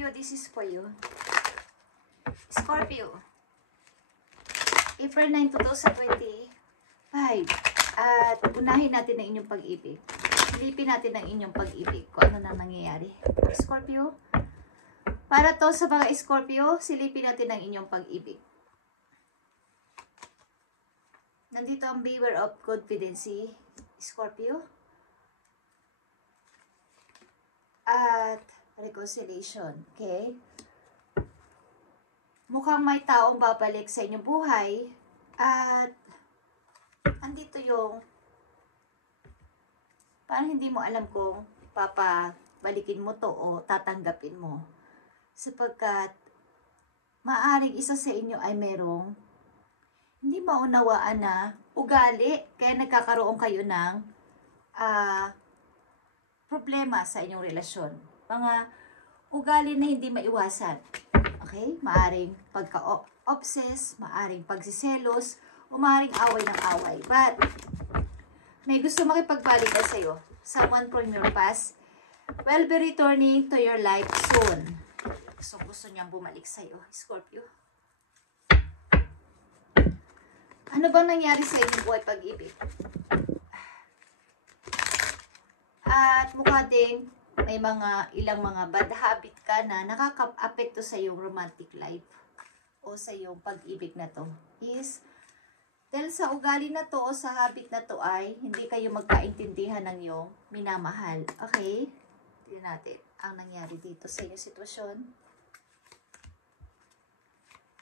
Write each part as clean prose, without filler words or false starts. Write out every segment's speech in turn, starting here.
Scorpio, this is for you. Scorpio, April 9, 2025. At unahin natin ang inyong pag-ibig. Silipin natin ang inyong pag-ibig kung ano nang nangyayari. Scorpio, para to sa mga Scorpio, silipin natin ang inyong pag-ibig. Nandito ang Beware of Confidence, Scorpio. At reconciliation, okay? Mukhang may taong babalik sa inyong buhay at andito yung parang hindi mo alam kung papabalikin mo to o tatanggapin mo. Sapagkat maaring isa sa inyo ay merong hindi maunawaan na ugali kaya nagkakaroon kayo ng problema sa inyong relasyon. Mga ugali na hindi maiwasan. Okay? Maaring pagka-obsess, maaring pagsiselos, o maaring away ng away. But, may gusto makipagbalikan sa'yo. Someone from your past will be returning to your life soon. Gusto niyang bumalik sa'yo, Scorpio. Ano bang nangyari sa inyong buhay pag-ibig? At mukha ding may ilang mga bad habit ka na nakaka-apekto sa iyong romantic life o sa iyong pag-ibig na to. Is, dahil sa ugali na to o sa habit na to ay hindi kayo magkaintindihan ng iyong minamahal. Okay? Tignan natin ang nangyari dito sa iyong sitwasyon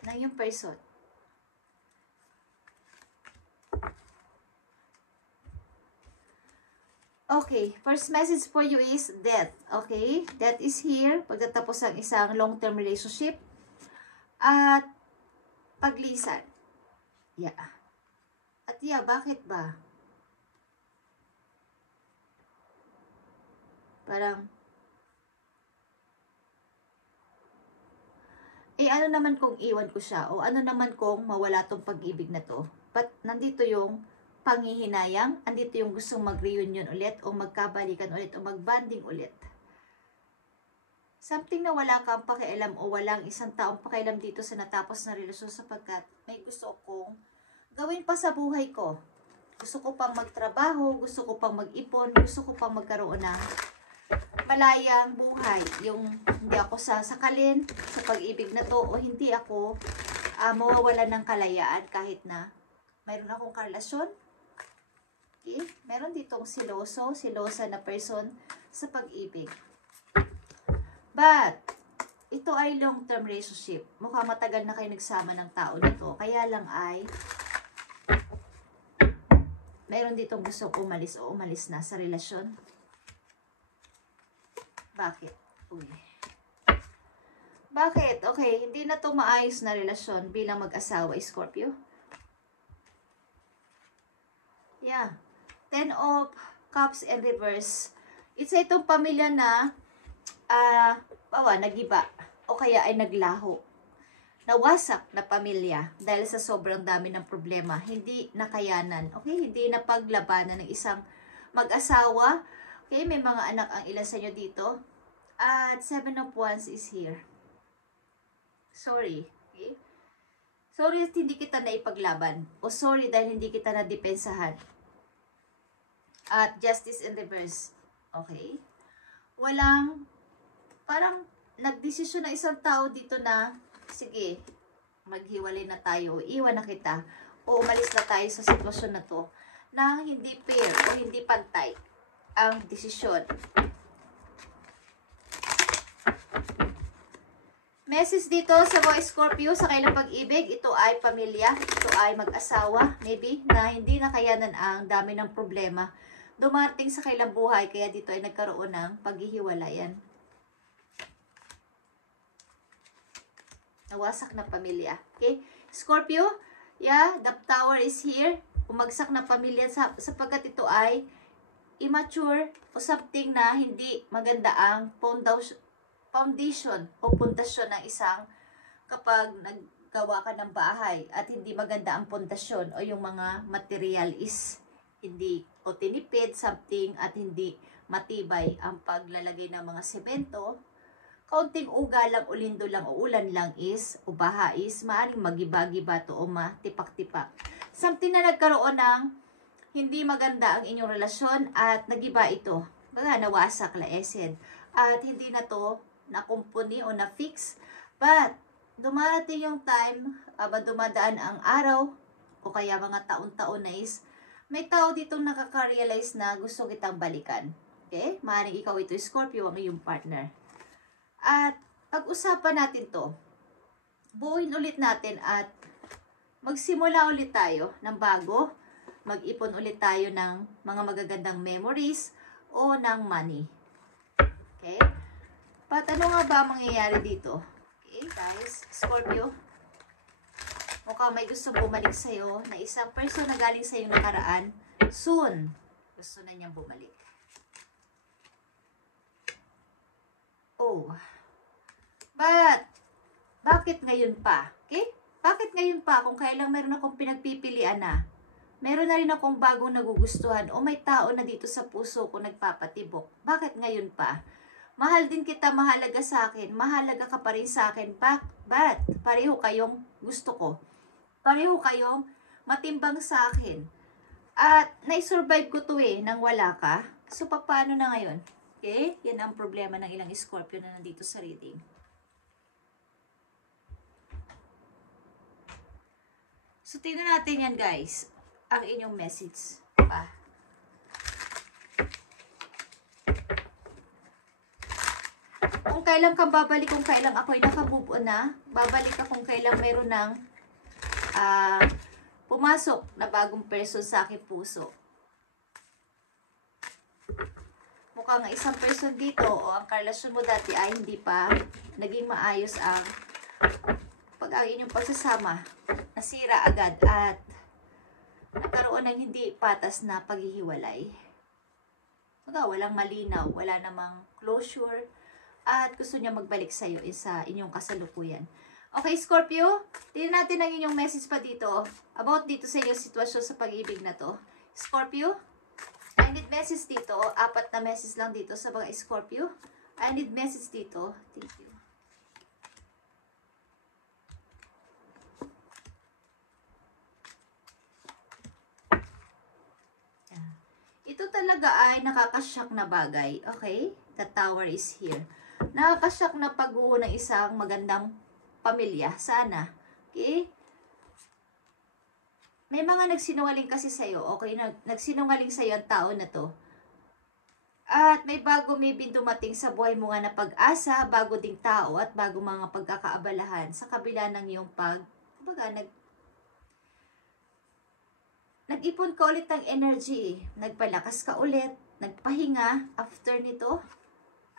ng iyong person. Okay, first message for you is death. Okay, death is here pagtatapos ng isang long-term relationship at paglisan. Yeah. At yeah, bakit ba? Parang ano naman kung iwan ko siya o ano naman kung mawala tong pag-ibig na to. But nandito yung panghihinayang, andito yung gustong mag-reunion ulit o magkabalikan ulit o mag-bonding ulit. Something na wala kang pakialam o walang isang taong pakialam dito sa natapos na relasyon sapagkat may gusto kong gawin pa sa buhay ko. Gusto ko pang magtrabaho, gusto ko pang mag-ipon, gusto ko pang magkaroon ng malayang buhay. Yung hindi ako sasakalin sa pag-ibig na to o hindi ako mawawalan ng kalayaan kahit na mayroon akong karelasyon. Okay? Meron ditong silosa na person sa pag-ibig. But, ito ay long-term relationship. Mukhang matagal na kayo nagsama ng tao na to. Kaya lang ay meron ditong gustong umalis o umalis na sa relasyon. Bakit? Uy. Bakit? Okay, hindi na to maayos na relasyon bilang mag-asawa, Scorpio. Yeah. 10 of Cups and Reverse. It's itong pamilya na nagiba o kaya ay naglaho. Nawasak na pamilya dahil sa sobrang dami ng problema. Hindi nakayanan. Okay? Hindi na paglabanan ng isang mag-asawa. Okay? May mga anak ang ilan sa inyo dito. At 7 of Wands is here. Sorry. Okay? Sorry at hindi kita naipaglaban. O sorry dahil hindi kita nadepensahan. At Justice in Reverse. Okay? Walang, parang nagdesisyon na isang tao dito na, sige, maghiwalay na tayo, iwan na kita, o umalis na tayo sa sitwasyon na to, na hindi fair o hindi pantay ang desisyon. Message dito sa mga Scorpio sa kailang pag-ibig, ito ay pamilya, ito ay mag-asawa, maybe, na hindi nakayanan ang dami ng problema dumating sa kailang buhay, kaya dito ay nagkaroon ng paghihiwalayan. Nawasak na pamilya. Okay? Scorpio, yeah, the Tower is here. Umagsak na pamilya sapagkat ito ay immature o something na hindi maganda ang foundation o pundasyon ng isang kapag naggawa ka ng bahay at hindi maganda ang pundasyon o yung mga material is hindi o tinipid something at hindi matibay ang paglalagay ng mga semento, kaunting uga lang, ulindo lang, o ulan lang is, o baha is, maaaring magiba-giba to o matipak-tipak. Something na nagkaroon ng hindi maganda ang inyong relasyon at nagiba ito. Baga, nawasak, laesed. At hindi na to nakumpuni o na-fix. But, dumarating yung time, dumadaan ang araw, o kaya mga taon-taon na is, may tao ditong nakaka-realize na gusto kitang balikan. Okay? Maaaring ikaw ito, Scorpio, ang iyong partner. At pag-usapan natin to, buuin ulit natin at magsimula ulit tayo ng bago, mag-ipon ulit tayo ng mga magagandang memories o ng money. Okay? But ano nga ba ang mangyayari dito? Okay, guys, Scorpio, mukhang may gusto bumalik sa'yo na isang person na galing sa iyong nakaraan, soon, gusto na niyang bumalik. Oh, but, bakit ngayon pa? Okay? Bakit ngayon pa kung kailang meron akong pinagpipilian na? Meron na rin akong bagong nagugustuhan o may tao na dito sa puso ko nagpapatibok. Bakit ngayon pa? Mahal din kita, mahalaga sa akin, mahalaga ka pa rin sa akin. But, pareho kayong gusto ko. Pareho kayong matimbang sa akin. At, nai-survive ko to nang wala ka. So, paano na ngayon? Okay? Yan ang problema ng ilang Scorpio na nandito sa reading. So, tingnan natin yan, guys. Ang inyong message. Kung kailan ka babalik, kung kailan ako'y naka-move on na, babalik ka kung kailan meron ng pumasok na bagong person sa aking puso. Mukhang isang person dito o ang karelasyon mo dati ay hindi pa naging maayos ang inyong pagsasama. Nasira agad at nagkaroon ng hindi patas na paghihiwalay. Walang malinaw, wala namang closure at gusto niya magbalik sa iyo sa inyong kasalukuyan. Okay, Scorpio, tingnan natin ang inyong message pa dito about dito sa inyong sitwasyon sa pag-ibig na to. Scorpio, I need message dito. 4 na message lang dito sa mga Scorpio. I need message dito. Thank you. Ito talaga ay nakakashock na bagay. Okay? The Tower is here. Nakakashock na pag-uho ng isang magandang pamilya. Sana. Okay? May mga nagsinungaling kasi sa'yo. Okay? Nagsinungaling sa'yo ang tao na to. At may bago maybe dumating sa buhay mo nga na pag-asa, bago ding tao at bago mga pagkakaabalahan sa kabila ng iyong nag-ipon ka ulit ng energy, nagpalakas ka ulit, nagpahinga after nito,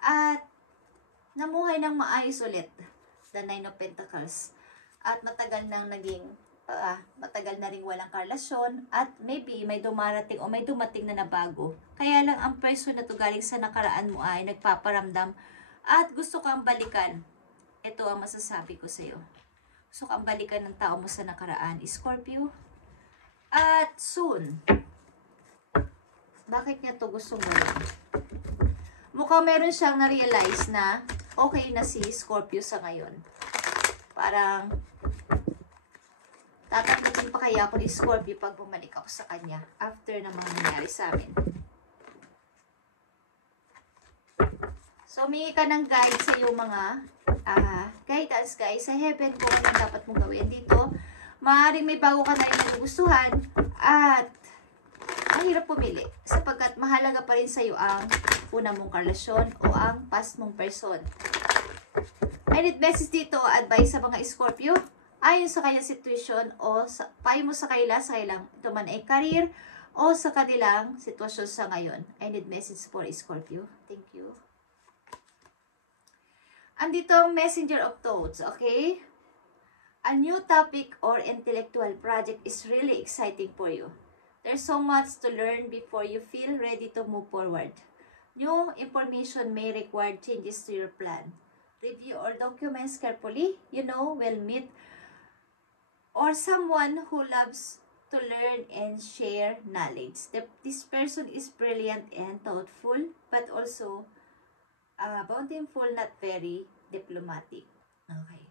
at namuhay ng maayos ulit, the 9 of Pentacles. At matagal nang matagal na rin walang karelasyon, at maybe may dumarating o may dumating na nabago. Kaya lang ang person na to galing sa nakaraan mo ay nagpaparamdam at gusto kang balikan. Ito ang masasabi ko sa iyo. Gusto kang balikan ng tao mo sa nakaraan, Scorpio. At soon. Bakit niya to gustong gawin? Mukhang meron siyang na-realize na okay na si Scorpio sa ngayon. Parang tatanggapin pa kaya ako ni Scorpio pag bumalik ako sa kanya after na mga nangyari sa amin. So, humingi ka ng guide sa iyong mga guidance, guys, sa heaven kung ano dapat mong gawin dito. Maaaring may bago ka na yung nagugustuhan at mahirap pumili sapagkat mahalaga pa rin sa iyo ang una mong karelasyon o ang past mong person. I need message dito, advice sa mga Scorpio ayon sa kanilang situation o payo mo sa kailang ito man ay career o sa kanilang sitwasyon sa ngayon. I need message for Scorpio. Thank you. Andito ang messenger of thoughts, okay? A new topic or intellectual project is really exciting for you. There's so much to learn before you feel ready to move forward. New information may require changes to your plan. Review all documents carefully. Will meet or someone who loves to learn and share knowledge. This person is brilliant and thoughtful, but also bountiful, not very diplomatic. Okay.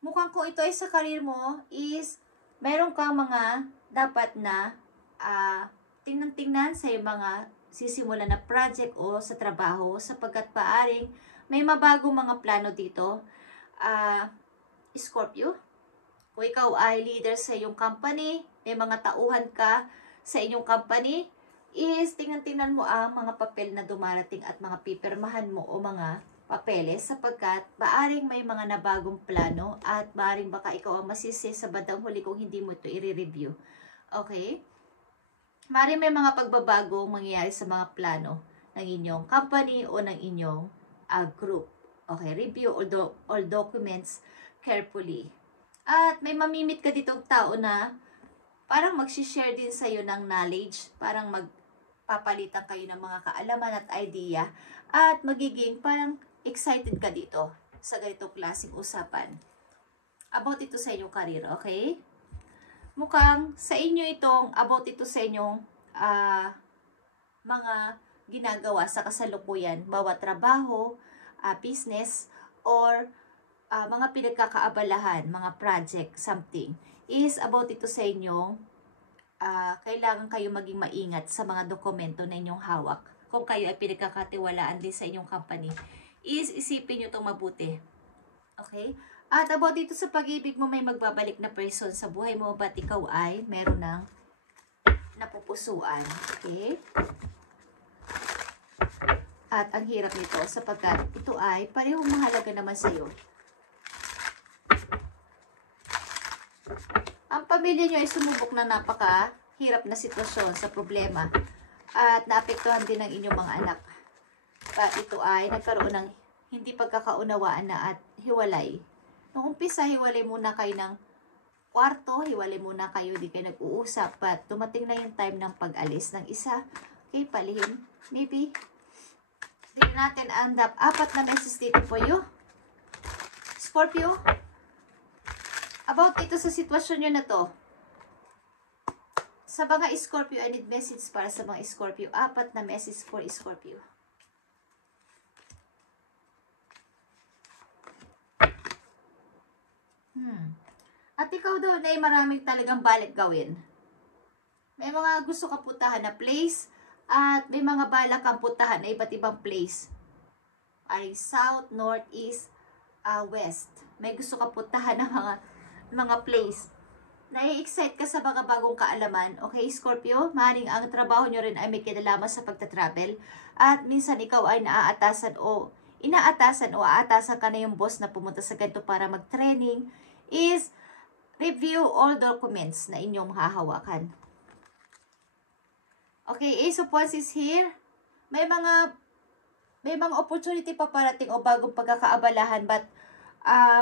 Mukhang kung ito ay sa career mo is meron kang mga dapat na tingnan-tingnan sa yung mga sisimulan na project o sa trabaho sapagkat paaring may mabagong mga plano dito. Scorpio, kung ikaw ay leader sa iyong company, may mga tauhan ka sa inyong company, is tingnan-tingnan mo ang mga papel na dumarating at mga pipirmahan mo o mga papeles sapagkat maaring may mga nabagong plano at maaring baka ikaw ang masisi sa bandang huli kung hindi mo ito i-review. Okay? Maaring may mga pagbabagong mangyayari sa mga plano ng inyong company o ng inyong group. Okay? Review all documents carefully. At may mamimit ka ditong tao na parang mag-share din sa iyo ng knowledge, parang magpapalitan kayo ng mga kaalaman at idea at magiging parang excited ka dito sa ganitong klaseng usapan. About ito sa inyong career, okay? Mukhang sa inyo itong about ito sa inyong mga ginagawa sa kasalukuyan, bawat trabaho, business, or mga pinagkakaabalahan, mga project, something, is about ito sa inyong kailangan kayo maging maingat sa mga dokumento na inyong hawak. Kung kayo ay pinagkakatiwalaan din sa inyong company, is isipin nyo itong mabuti. Okay? At about dito sa pag-ibig mo, may magbabalik na person sa buhay mo, but ikaw ay meron ng napupusuan. Okay? At ang hirap nito sapagkat ito ay parehong mahalaga naman sa iyo. Ang pamilya nyo ay sumubok na napaka-hirap na sitwasyon sa problema at naapektuhan din ng inyong mga anak. At ito ay nagkaroon ng hindi pagkakaunawaan na at hiwalay. Nung umpisa, hiwalay muna kayo ng kwarto, hiwalay muna kayo, di kayo nag-uusap. At dumating na yung time ng pag-alis ng isa. Okay, palihim. Maybe, tingnan natin ang 4 na message dito for you. Scorpio, about ito sa sitwasyon nyo na to. Sa mga Scorpio, I need message para sa mga Scorpio. 4 na message for Scorpio. At ikaw doon ay maraming talagang balik gawin. May mga gusto ka puntahan na place at may mga balak kang puntahan na iba't ibang place. Ay south, north, east, west. May gusto ka puntahan na mga place. Nai-excite ka sa mga bagong kaalaman. Okay, Scorpio? Maring ang trabaho nyo rin ay may kinalaman sa pagtatravel. At minsan ikaw ay inaatasan o aatasan ka na yung boss na pumunta sa ganito para mag-training. Is review all documents na inyong hahawakan. Okay, Ace of Wands is here. May mga opportunity pa parating o bagong pagkakaabalahan, but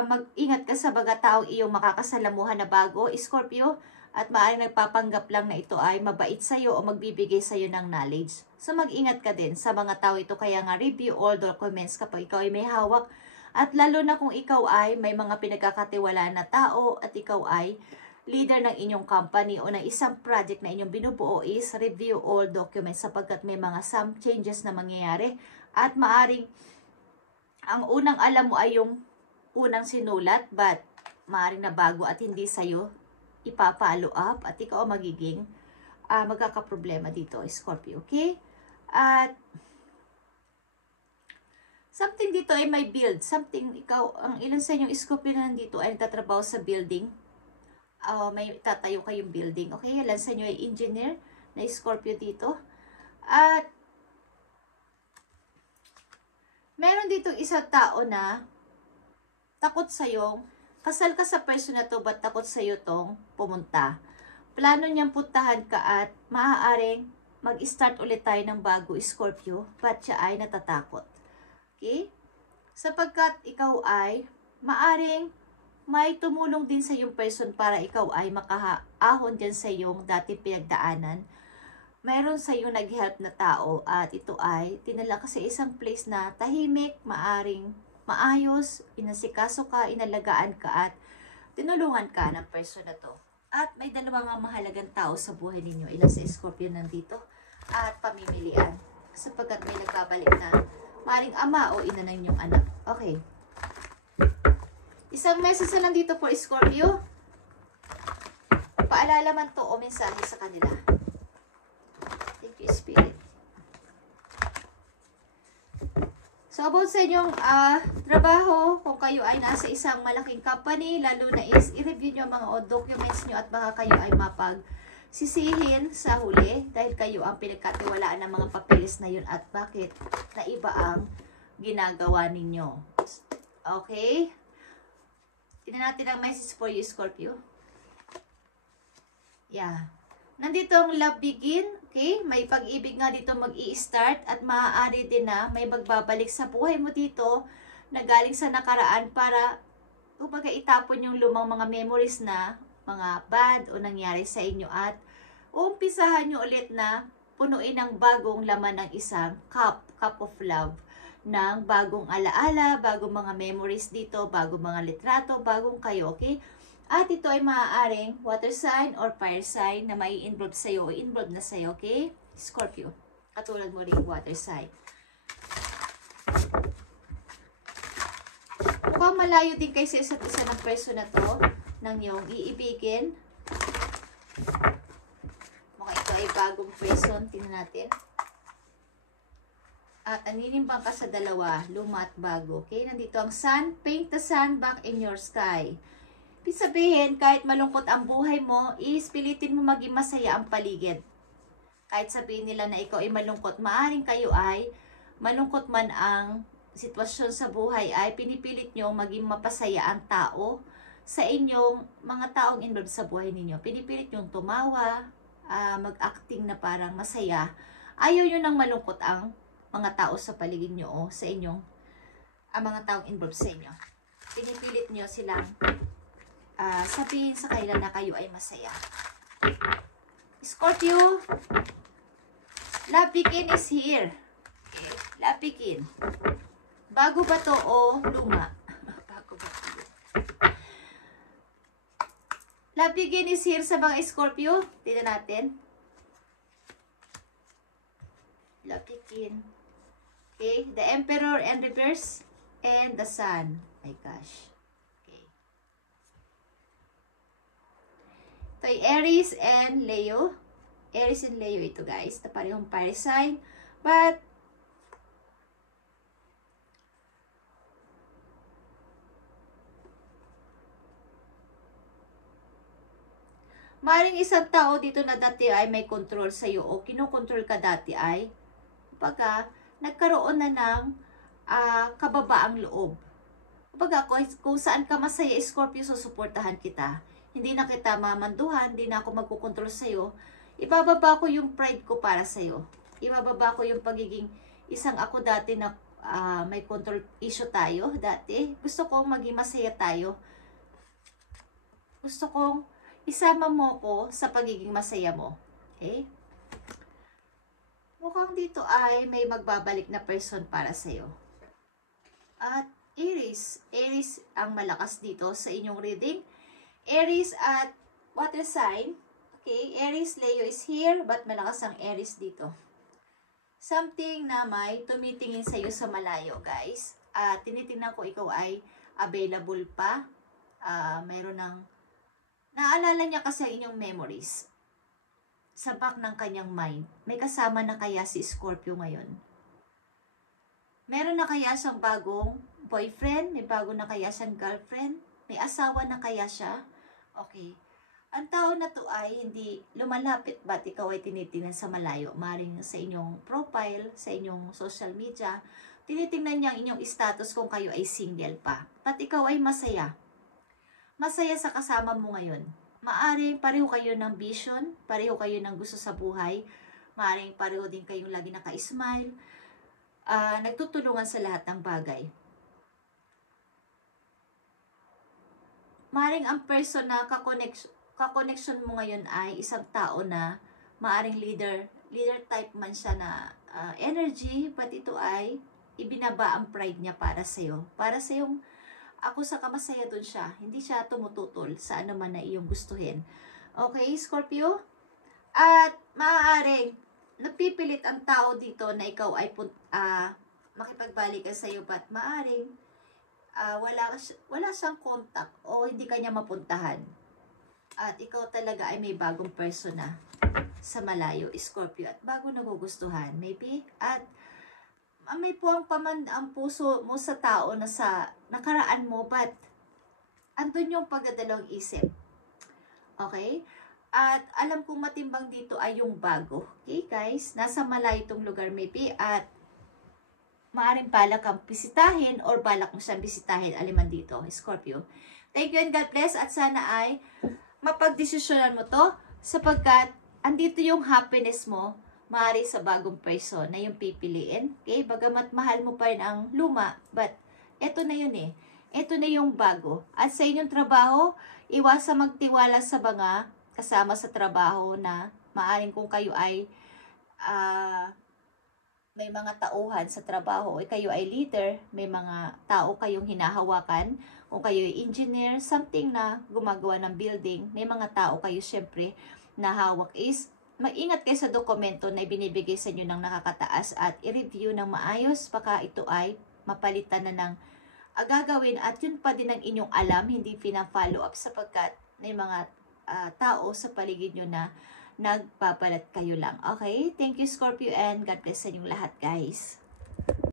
mag-ingat ka sa mga taong iyong makakasalamuhan na bago, Scorpio, at maaaring nagpapanggap lang na ito ay mabait sa'yo o magbibigay sa'yo ng knowledge. So mag-ingat ka din sa mga tao ito, kaya nga review all documents kapag ikaw ay may hawak. At lalo na kung ikaw ay may mga pinagkakatiwalaan na tao at ikaw ay leader ng inyong company o ng isang project na inyong binubuo, is review all documents sapagkat may mga some changes na mangyayari at maaring ang unang alam mo ay yung unang sinulat but maaring na bago at hindi sa'yo ipa-follow up at ikaw ang magiging magkakaproblema dito, Scorpio. Okay? At something dito ay may build. Something, ikaw, ang ilan sa inyong Scorpio na nandito ay nagtatrabaho sa building. May tatayo kayong building. Okay? Ilan sa inyo ay engineer na Scorpio dito. At meron dito isang tao na takot sa'yo. Kasal ka sa person na to, but takot sa'yo tong pumunta. Plano niyang puntahan ka at maaaring mag-start ulit tayo ng bago, Scorpio, but siya ay natatakot. Okay? Sapagkat ikaw ay maaring may tumulong din sa iyong person para ikaw ay makaahon dyan sa iyong dating pinagdaanan. Mayroon sa iyo nag-help na tao at ito ay tinala ka sa isang place na tahimik, maaring maayos, inasikaso ka, inalagaan ka at tinulungan ka ng person na to. At may dalawang mahalagang tao sa buhay ninyo. Ilan sa Scorpio nandito at pamimilian sapagkat may nagbabalik na maring ama o ina ng inyong anak. Okay. Isang message na lang dito for Scorpio. Paalala man to o mensahe sa kanila. Thank you, Spirit. So, about sa inyong trabaho, kung kayo ay nasa isang malaking company, lalo na is, i-review nyo mga documents nyo at baka kayo ay mapagsisihin sa huli dahil kayo ang pinagkatiwalaan ng mga papeles na yun at bakit na iba ang ginagawa ninyo. Okay? Tignan natin ang message for you, Scorpio. Yeah. Nandito ang love begin. Okay? May pag-ibig nga dito mag-i-start at maaari din na may magbabalik sa buhay mo dito na galing sa nakaraan para kumbaga itapon yung lumang mga memories na mga bad o nangyari sa inyo at umpisahan nyo ulit na punuin ng bagong laman ng isang cup of love ng bagong alaala, bagong mga memories dito, bagong mga litrato, bagong kayo, okay? At ito ay maaaring water sign or fire sign na may involve sa'yo o involved na sa'yo, okay? Scorpio. Katulad mo rin water sign. Mukhang malayo din kayo sa isa't isa ng person na to, ng iyong iibigin. Mukhang ito ay bagong person. Tingnan natin. At aninimbang ka sa dalawa, luma at bago. Okay? Nandito ang sun. Paint the sun back in your sky. Ibig sabihin, kahit malungkot ang buhay mo, pilitin mo maging masaya ang paligid. Kahit sabihin nila na ikaw ay malungkot, maaaring kayo ay malungkot man ang sitwasyon sa buhay, ay pinipilit nyo maging mapasaya ang tao sa inyong mga taong involved sa buhay ninyo. Pinipilit nyo tumawa, mag-acting na parang masaya. Ayaw nyo nang malungkot ang mga tao sa paligid nyo o sa inyong mga taong involved sa inyo. Pinipilit nyo silang sabihin sa kanila na kayo ay masaya. Scorpio, love begin is here. Okay, love begin. Bago ba to o luma? Bago ba to? Love begin is here sa mga Scorpio. Tignan natin. Love begin. Okay, the Emperor and reverse and the Sun. My gosh. Ito ay Aries and Leo. Aries and Leo ito guys. Na parehong fire sign. But, maring isang tao dito na dati ay may control sa iyo o kinokontrol ka dati ay pagka nagkaroon na ng kababaang loob. Pagka kung saan ka masaya, Scorpio, susuportahan kita. Hindi na kita mamanduhan, hindi na ako magkukontrol sa'yo. Ibababa ko yung pride ko para sa'yo. Ibababa ko yung pagiging isang ako dati na may control issue tayo dati. Gusto kong maging masaya tayo. Gusto kong isama mo ko sa pagiging masaya mo. Okay? Mukhang dito ay may magbabalik na person para sa'yo. At Aries. Aries ang malakas dito sa inyong reading. Aries at water sign. Okay, Aries, Leo is here, but malakas ang Aries dito. Something na may tumitingin sa iyo sa malayo, guys. At tinitingnan ko ikaw ay available pa. Mayroon ng naalala niya kasi ang inyong memories sa back ng kanyang mind. May kasama na kaya si Scorpio ngayon? Meron na kaya siyang bagong boyfriend? May bago na kaya siyang girlfriend? May asawa na kaya siya? Okay. Ang tao na to ay hindi lumalapit ba't ikaw ay tinitingnan sa malayo. Maring sa inyong profile, sa inyong social media, tinitingnan niya ang inyong status kung kayo ay single pa. Ba't ikaw ay masaya? Masaya sa kasama mo ngayon. Maaring pareho kayo ng vision, pareho kayo ng gusto sa buhay, maaring pareho din kayong lagi naka-smile, nagtutulungan sa lahat ng bagay. Maaring ang person na kakoneksyon mo ngayon ay isang tao na maaring leader type man siya na energy, but ito ay ibinaba ang pride niya para sa'yo. Para sa'yong ako sa kamasaya dun siya. Hindi siya tumututol sa ano man na iyong gustuhin. Okay, Scorpio? At maaaring napipilit ang tao dito na ikaw ay makipagbalikan sa'yo, but maaaring wala siyang contact o hindi kanya mapuntahan. At ikaw talaga ay may bagong persona sa malayo, Scorpio, at bago nagugustuhan, maybe. At may puwang paman ang puso mo sa tao na sa nakaraan mo, but andun yung pagdadalawang isip. Okay? At alam kong matimbang dito ay yung bago. Okay, guys? Nasa malayo itong lugar, maybe, at maaring balak kang bisitahin or balak mo siyang bisitahin, aliman dito, Scorpio. Thank you and God bless, at sana ay mapagdesisyonan mo to sapagkat andito yung happiness mo, maaari sa bagong person na yung pipiliin. Okay? Bagamat mahal mo pa rin ang luma, but eto na yun eh. Eto na yung bago. At sa inyong trabaho, iwasang magtiwala sa mga kasama sa trabaho na maaring kung kayo ay may mga tauhan sa trabaho, kayo ay leader, may mga tao kayong hinahawakan, kung kayo ay engineer, something na gumagawa ng building, may mga tao kayo syempre na hawak, is mag-ingat kayo sa dokumento na ibinibigay sa inyo ng nakakataas at i-review ng maayos, baka ito ay mapalitan na ng gagawin at yun pa din ang inyong alam, hindi pina-follow up sapagkat may mga tao sa paligid nyo na nagpapalat kayo lang. Okay? Thank you, Scorpio, and God bless sa inyong lahat, guys.